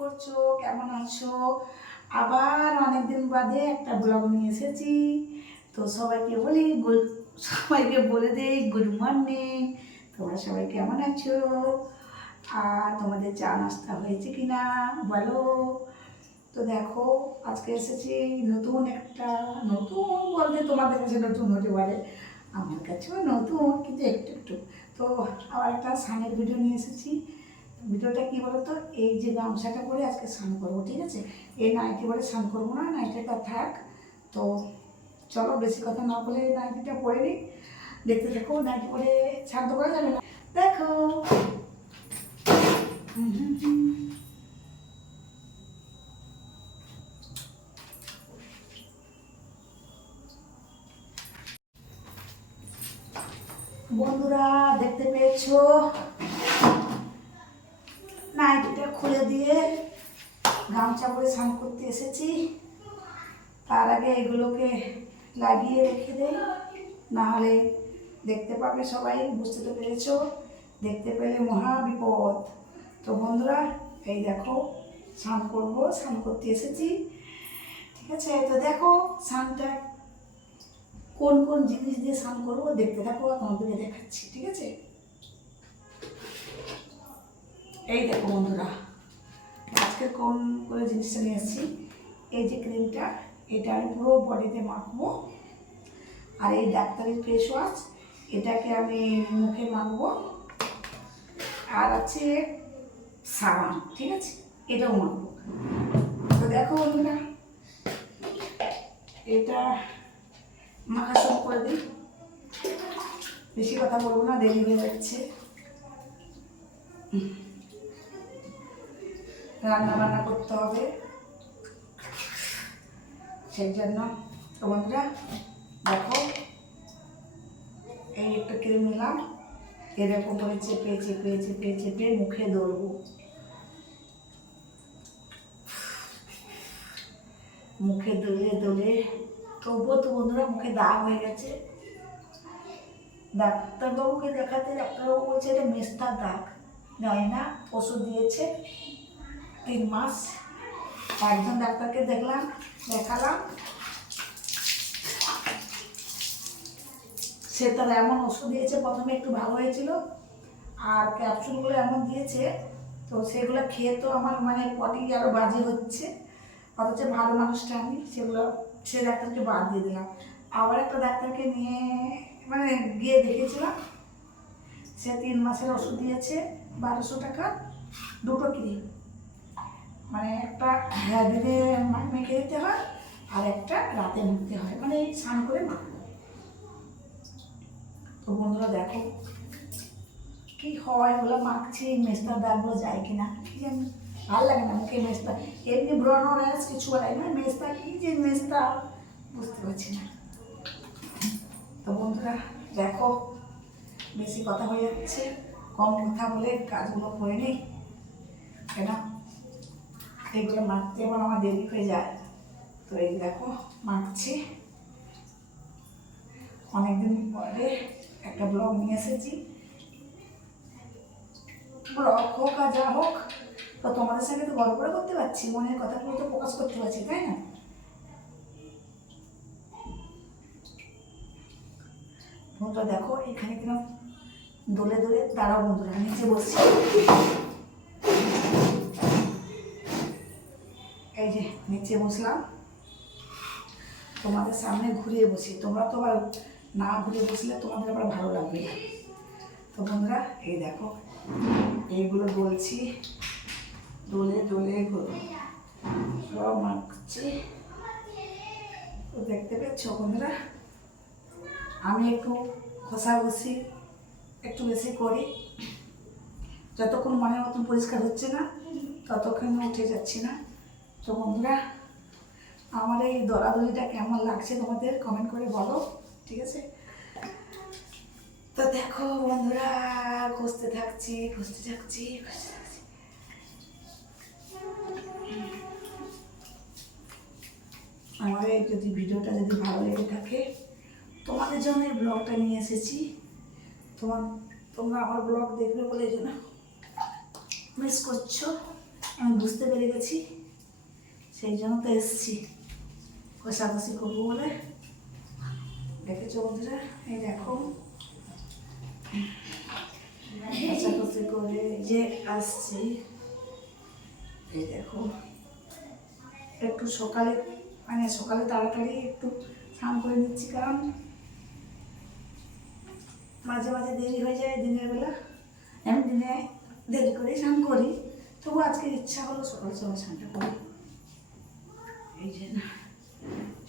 করছো, কেমন আছো? আবার অনেকদিন বাদে একটা ব্লগ নিয়ে এসেছি। তো সবাইকে বলে দেই গুড মর্নিং। তোমরা সবাই কেমন আছো? আর তোমাদের চা নাস্তা হয়েছে কিনা বলো। তো দেখো, আজকে এসেছি নতুন বলতে তোমাদের কাছে নতুন হতে পারে, আমার কাছেও নতুন, কিন্তু একটু একটু। তো আবার একটা স্নানের ভিডিও নিয়ে এসেছি। ভিডিওটা কী বলো তো, এই যে গামছাটা পরে আজকে স্নান করবো, ঠিক আছে? এই নাইটি পরে স্নান করবো না, নাইটিটা থাক। তো চলো, বেশি কথা না বলে নাইটিটা পরে নিই। দেখতে দেখো, নাইটি পরে ছাড়তে করা যাবে না, দেখো। বন্ধুরা, দেখতে পেয়েছো, নাইটিটা খুলে দিয়ে গামছা পরে স্নান করতে এসেছি। তার আগে এগুলোকে লাগিয়ে রেখে দেই, নাহলে দেখতে পাবে সবাই, বুঝতে তো পেরেছো, দেখতে পেলে মহা বিপদ। তো বন্ধুরা, এই দেখো, স্নান করতে এসেছি, ঠিক আছে? তো দেখো স্নানটা কোন কোন জিনিস দিয়ে স্নান করবো দেখতে থাকো, তোমাদেরকে দেখাচ্ছি, ঠিক আছে? এই দেখো বন্ধুরা, আজকে কোন করে জিনিসটা নিয়ে এসেছি। এই যে ক্রিমটা, এটা আমি পুরো বডিতে মাখবো। আর এই ডাক্তারের ফেস ওয়াশ, এটাকে আমি মুখে মাখবো। আর আছে সাবান, ঠিক আছে, এটাও মাখবো। তো দেখো বন্ধুরা, এটা মাখা শুরু করে দিই। বেশি কথা বলবো না, দেরি হয়ে যাচ্ছে। রান্না বান্না করতে হবে, সেই জন্য। তো বন্ধুরা দেখো, এই একটা ক্রিম নিলাম, এরকম করে চেপে চেপে চেপে চেপে মুখে ধরবো। মুখে দলে দলে, তবুও তো বন্ধুরা মুখে দাগ হয়ে গেছে। ডাক্তারবাবুকে দেখাতে ডাক্তারবাবু বলছে এটা মেস্তার দাগ, জানি না, ওষুধ দিয়েছে 3 মাস। একজন ডাক্তারকে দেখালাম, সে তার এমন ওষুধ দিয়েছে, প্রথমে একটু ভালো হয়েছিল, আর ক্যাপসুলগুলো এমন দিয়েছে, তো সেগুলো খেয়ে তো আমার মানে পটি আরও বাজে হচ্ছে। অথচ ভালো মানুষটা আমি, সে ডাক্তারকে বাদ দিয়ে দিলাম। আবার একটা ডাক্তারকে মানে গিয়ে দেখেছিলাম, সে 3 মাসের ওষুধ দিয়েছে, 1200 টাকা, 2টো ক্রিম। মানে একটা দিনে মেখে দিতে হয়, আর একটা রাতে মাখতে হয়, মানে স্নান করে মাখবো। তো বন্ধুরা দেখো কি হয়, ওগুলো মাখছি, মেস্তার দাগগুলো যায় কিনা কি জানি, ভালো লাগে না মুখে মেস্তা। এমনি ব্রণ র্যাশ কিছু হয় না, মেস্তা কি যে মেস্তা বুঝতে পারছি না। তো বন্ধুরা দেখো, বেশি কথা হয়ে যাচ্ছে, কম কথা বলে কাজগুলো করে নিই, কেন এইগুলো মাখতে আবার আমার দেরি হয়ে যায়। তো এই দেখো মাখছি, অনেকদিন পরে একটা ব্লগ নিয়ে এসেছি। ব্লগ হোক আর যা হোক, তো তোমাদের সঙ্গে তো গল্প করতে পারছি, মনের কথাগুলো তো প্রকাশ করতে পারছি, তাই না? বন্ধুরা দেখো, এখানে কিরকম দোলে দোলে, দাঁড়াও বন্ধুরা, নিচে বসছি, এই যে নিচে বসলাম, তোমাদের সামনে ঘুরিয়ে বসি। তোমরা তো আবার না ঘুরিয়ে বসলে তোমাদের আবার ভালো লাগবে না। তো বন্ধুরা এই দেখো, এইগুলো বলছি, দোলে দোলে সব মাখছি। তো দেখতে পেয়েছ বন্ধুরা, আমি একটু ঘষাঘষি একটু বেশি করি, যতক্ষণ মনের মতন পরিষ্কার হচ্ছে না ততক্ষণ উঠে যাচ্ছি না। তো বন্ধুরা, আমার এই দলাদলিটা কেমন লাগছে তোমাদের কমেন্ট করে বলো, ঠিক আছে? তো দেখো বন্ধুরা, ঘষতে থাকছি। আমার এই ভিডিওটা যদি ভালো লেগে থাকে, তোমাদের জন্য এই ব্লগটা নিয়ে এসেছি। তোমরা আমার ব্লগ দেখবে বলে এই জন্য মিস করছো। আমি বুঝতে পেরে গেছি, সেই জন্য তো এসেছি কষাকষি করবো বলে। দেখেছো বন্ধুরা, এই দেখো কষাকষি করে যে আসছি। এই দেখো একটু সকালে সকালে তাড়াতাড়ি একটু স্নান করে নিচ্ছি, কারণ মাঝে মাঝে দেরি হয়ে যায় দিনের বেলা। আমি দিনে দেরি করে স্নান করি, তবু আজকে ইচ্ছা হলো সকাল সকাল স্নানটা করি। এই যে না,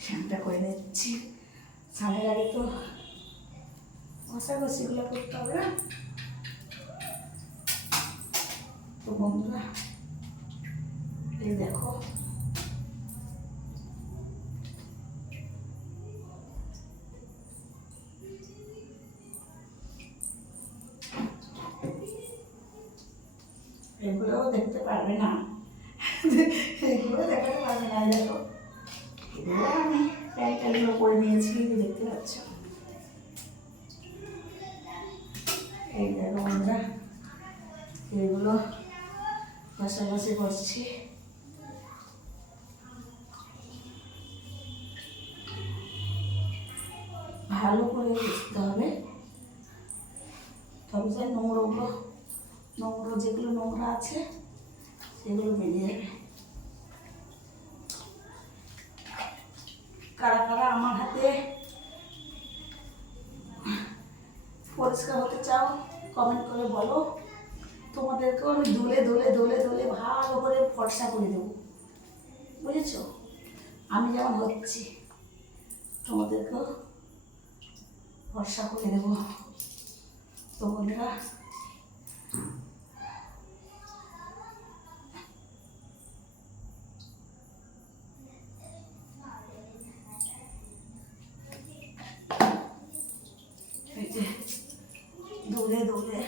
স্নানটা করে নিচ্ছি। স্নানের আগে তো কষাকষিগুলো করতে হবে না। তো বন্ধুরা এই দেখো এগুলোও দেখতে পারবে না, এগুলো দেখাতে পারবে না। দেখো এগুলো আমি প্যান্টগুলো করে নিয়েছি, দেখতে পাচ্ছ। এই দেখো বন্ধুরা, এগুলো কষাকষি করছি। ভালো করে বুঝতে হবে, তবে যে নোংরা যেগুলো নোংরা আছে সেগুলো বেরিয়ে যাবে। কারা কারা আমার হাতে পরিষ্কার হতে চাও কমেন্ট করে বলো, তোমাদেরকেও আমি দোলে দোলে দোলে দোলে ভালো করে ফর্সা করে দেবো, বুঝেছো? আমি যেমন হচ্ছি তোমাদেরকেও ফর্সা করে দেবো। তো বন্ধুরা এই যে দৌড়ে দৌড়ে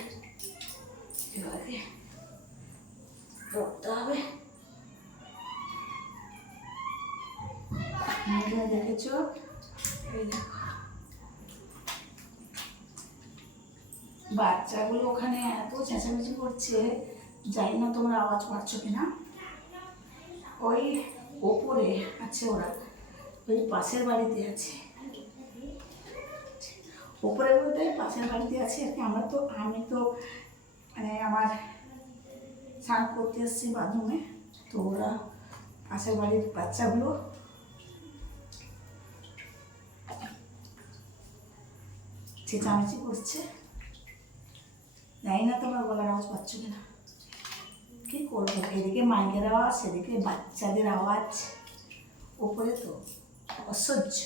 এবারে করতে হবে। দেখেছো, এই দেখো বাচ্চাগুলো ওখানে এত চেঁচামেচি করছে, জানি না তোমরা আওয়াজ পাচ্ছ কিনা। ওই ওপরে আছে ওরা, ওই পাশের বাড়িতে আছে, ওপরে বলতে পাশের বাড়িতে আছে আর কি। আমি তো আমার স্নান করতে এসেছি বাথরুমে, তো ওরা পাশের বাড়ির বাচ্চাগুলো চেঁচামেচি করছে। জানি না তোমরা গলার আওয়াজ পাচ্ছ কিনা। কী করবো, এদিকে মাইকের আওয়াজ, সেদিকে বাচ্চাদের আওয়াজ, ওপরে তো অসহ্য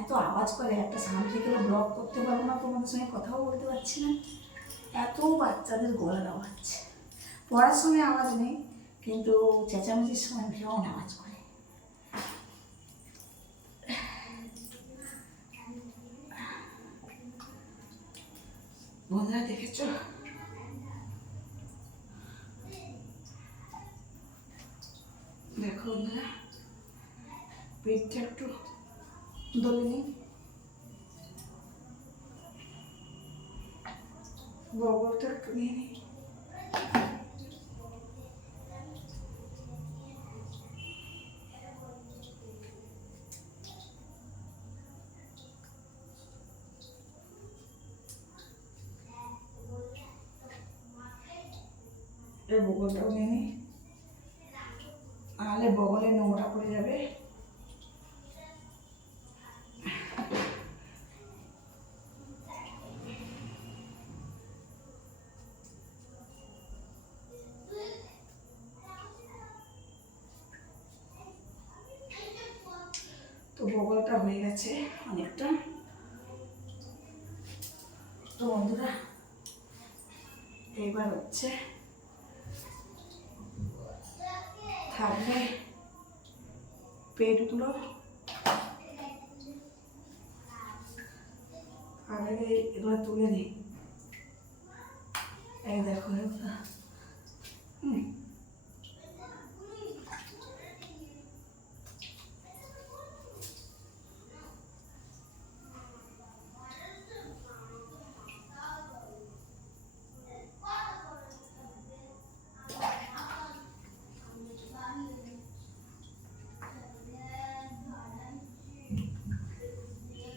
এত আওয়াজ করে। একটা শান্তি করে ব্লগ করতে পারবো না, তোমাদের সঙ্গে কথাও বলতে পারছি না, এত বাচ্চাদের গলার আওয়াজ। পড়ার সময় আওয়াজ নেই, কিন্তু চেঁচামেচির সময় ভীষণ আওয়াজ করে। বন্ধুরা দেখেছো, দেখো বন্ধুরা পেটটা একটু দলে নিই, বগলটা একটু নিয়ে নিই। এই বগলটাও নিয়ে নিই, নাহলে বগলে নোংরা পড়ে যাবে। তো বগলটা হয়ে গেছে অনেকটা। তো বন্ধুরা এইবার হচ্ছে থাকবে পেটগুলো, আগে এগুলো তুলে নিই। এই দেখো এগুলো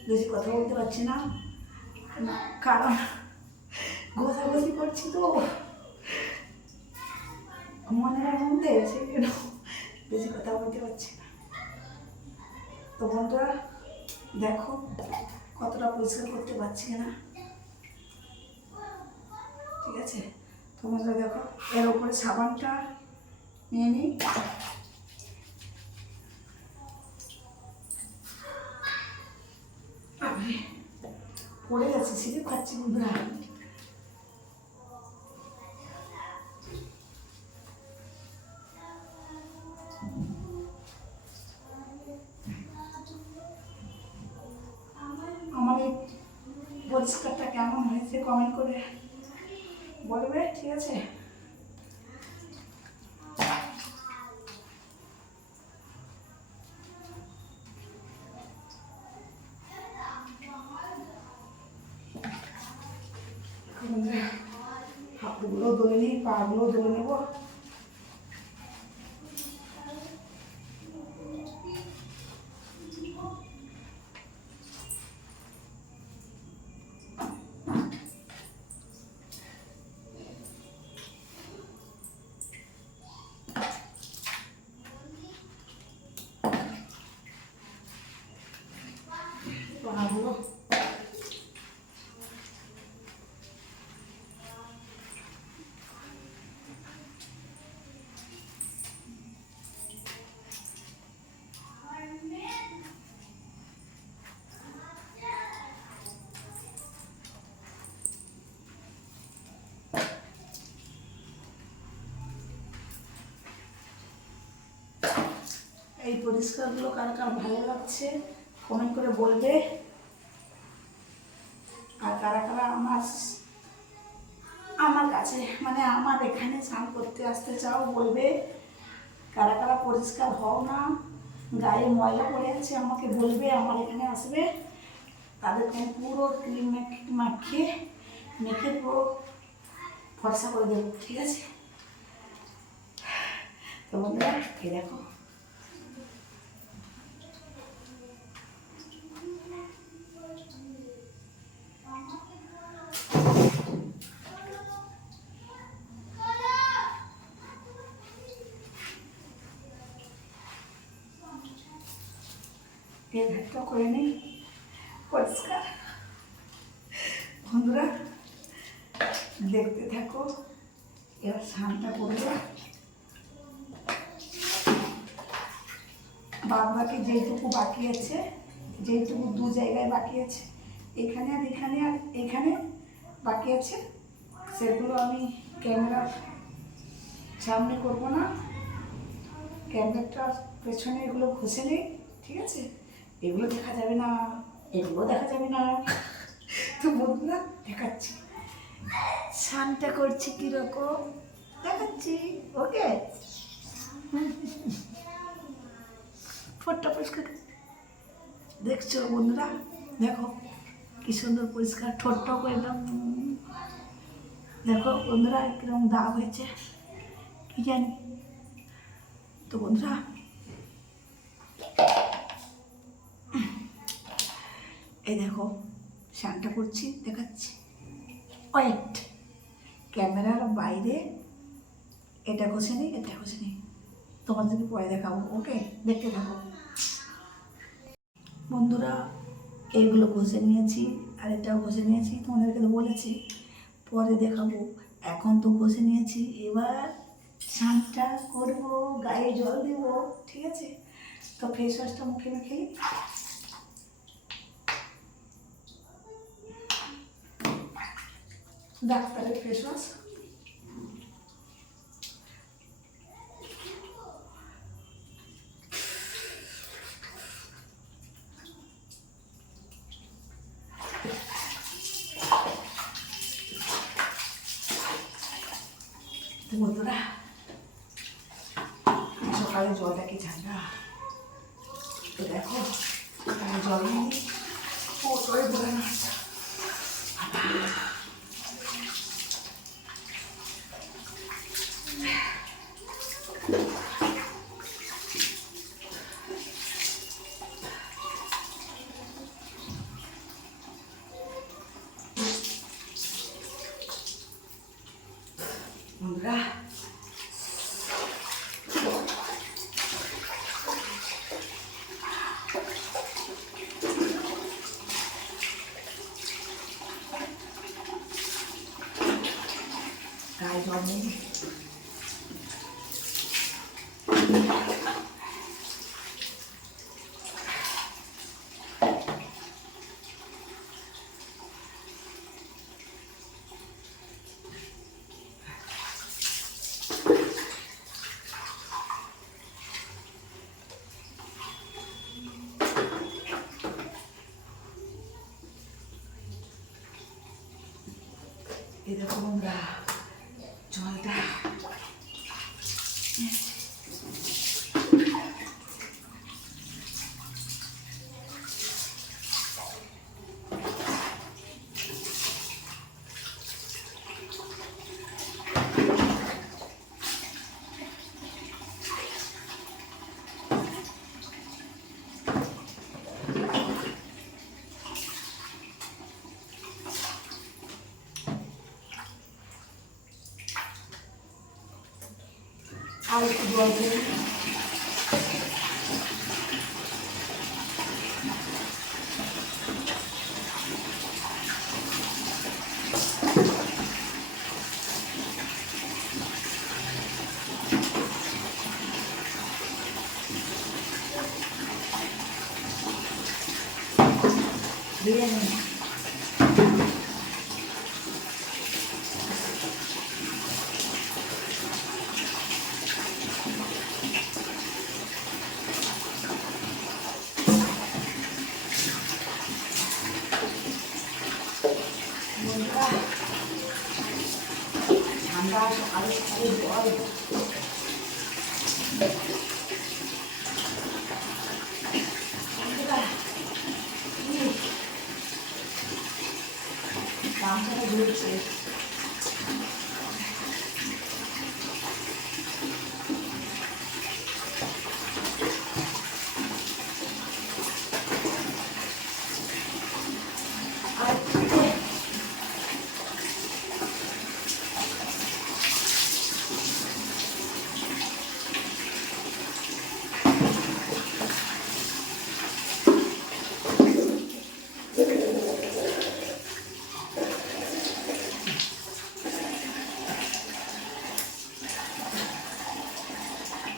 বেশি কথা বলতে পারছি না, কারণ ঘষাঘষি করছি তো মনের মধ্যে, সেই জন্য বেশি কথা বলতে পারছি না। তো বন্ধুরা দেখো কতটা পরিষ্কার করতে পারছি না, ঠিক আছে? তো বন্ধুরা দেখো এর উপরে সাবানটা নিয়ে নিই। পড়ে যাচ্ছে, সিঁড়ি খাচ্ছি বন্ধুরা। আমার এই পরিষ্কারটা কেমন হয়েছে কমেন্ট করে বলবে, ঠিক আছে? হাতগুলো ধরে নিই, পাগুলো ধরে নেব। পাগুলো এই পরিষ্কারগুলো কার কার ভালো লাগছে কমেন্ট করে বলবে। আর কারা কারা আমার কাছে মানে আমার এখানে স্নান করতে আসতে চাও বলবে। কারা কারা পরিষ্কার হও না, গায়ে ময়লা পড়ে আছে আমাকে বলবে, আমার এখানে আসবে, তাদেরকে আমি পুরো ক্রিম মাখিয়ে মেখে পুরো ফর্সা করে দেবো, ঠিক আছে? তো বন্ধুরা এই দেখো এই ঘাটটা করে নিই পরিষ্কার। বন্ধুরা দেখতে থাকো, এবার স্নানটা করবো। বাদ বাকি যেইটুকু বাকি আছে, যেইটুকু দু জায়গায় বাকি আছে, এখানে আর এখানে আর এখানে বাকি আছে, সেগুলো আমি ক্যামেরার সামনে করবো না, ক্যামেরাটার পেছনে এগুলো ঘষে নিই, ঠিক আছে? এগুলো দেখা যাবে না, এগুলো দেখা যাবে না। তো বন্ধুরা দেখাচ্ছি স্নানটা করছি কীরকম, দেখাচ্ছি, ওকে? ঠোঁটটা পরিষ্কার দেখছো বন্ধুরা, দেখো কি সুন্দর পরিষ্কার, ঠোঁটটাও একদম দেখো বন্ধুরা কিরকম দাগ হয়েছে কি জানি। তো বন্ধুরা এই দেখো স্নানটা করছি, দেখাচ্ছি। ওয়েট, ক্যামেরার বাইরে এটা ঘষে নিই, এটা ঘষে নিই, তোমাদেরকে পরে দেখাবো, ওকে? দেখতে থাকো বন্ধুরা। এইগুলো ঘষে নিয়েছি আর এটাও ঘষে নিয়েছি, তোমাদেরকে তো বলেছি পরে দেখাবো। এখন তো ঘষে নিয়েছি, এবার স্নানটা করবো, গায়ে জল দেবো, ঠিক আছে? তো ফেস ওয়াশটা মুখে মেখে নিই। ডাক্তারের ফেস ওয়াশ, বন্ধুরা সকালে জলটা কি ঠান্ডা, তো দেখো জল নিয়ে ওটাই বলে না। বন্ধুরা গায়ে জল নেই। এই দেখো বন্ধুরা জলটা আর একটু জল দেবো। দিয়ে নিন। বন্ধুরা ঠান্ডা সকালে সকালে জল বন্ধুরা গামছাটা ঘুরছে। আর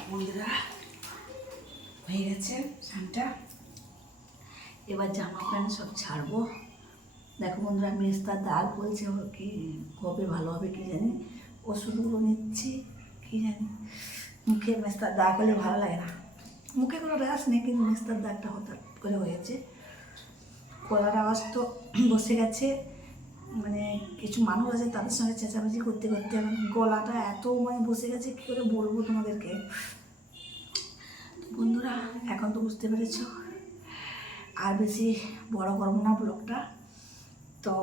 বন্ধুরা হয়ে গেছে স্নানটা। এবার জামা প্যান্ট সব ছাড়বো। দেখো বন্ধুরা মেস্তার দাগ বলছে কি কবে ভালো হবে কি জানি, ওষুধগুলো নিচ্ছি কি জানি। মুখে মেস্তার দাগ হলে ভালো লাগে না। মুখে কোনো র্যাশ নেই কিন্তু মেস্তার দাগটা হঠাৎ করে হয়েছে। গলার আওয়াজ তো বসে গেছে, মানে কিছু মানুষ আছে তাদের সঙ্গে চেঁচামেচি করতে করতে আমার গলাটা এত মানে বসে গেছে, কী করে বলবো তোমাদেরকে। বন্ধুরা এখন তো বুঝতে পেরেছ, আর বেশি বড় করবো না ব্লগটা। তো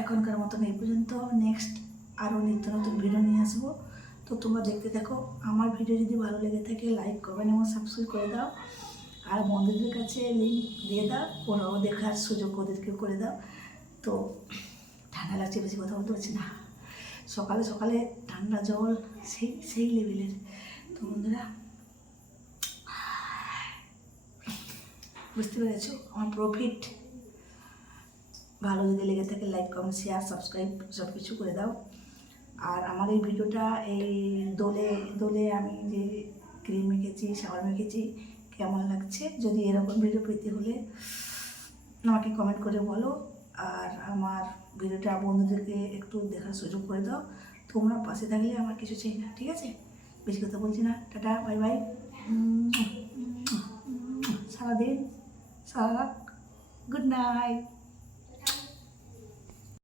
এখনকার মতন এই পর্যন্ত। নেক্সট আরও নিত্য নতুন ভিডিও নিয়ে আসবো। তো তোমরা দেখতে থাকো। আমার ভিডিও যদি ভালো লেগে থাকে লাইক করবেন এবং সাবস্ক্রাইব করে দাও। আর বন্ধুদের কাছে লিঙ্ক দিয়ে দাও, ওরাও দেখার সুযোগ ওদেরকেও করে দাও। তো ঠান্ডা লাগছে, বেশি কথা বলতে পারছি না। সকালে সকালে ঠান্ডা জল সেই সেই লেভেলের। তো বন্ধুরা বুঝতে পেরেছো আমার প্রফিট। ভালো যদি লেগে থাকে লাইক কমেন্ট শেয়ার সাবস্ক্রাইব সব কিছু করে দাও। আর আমার এই ভিডিওটা এই দোলে দোলে আমি যে ক্রিম মেখেছি সাবান মেখেছি কেমন লাগছে, যদি এরকম ভিডিও পেতে হলে আমাকে কমেন্ট করে বলো। আর আমার ভিডিওটা বন্ধুদেরকে একটু দেখার সুযোগ করে দাও। তোমরা পাশে থাকলে আমার কিছু চাই না, ঠিক আছে? বেশি কথা বলছি না, টাটা বাই বাই। সারাদিন সারা রাত গুড নাইট।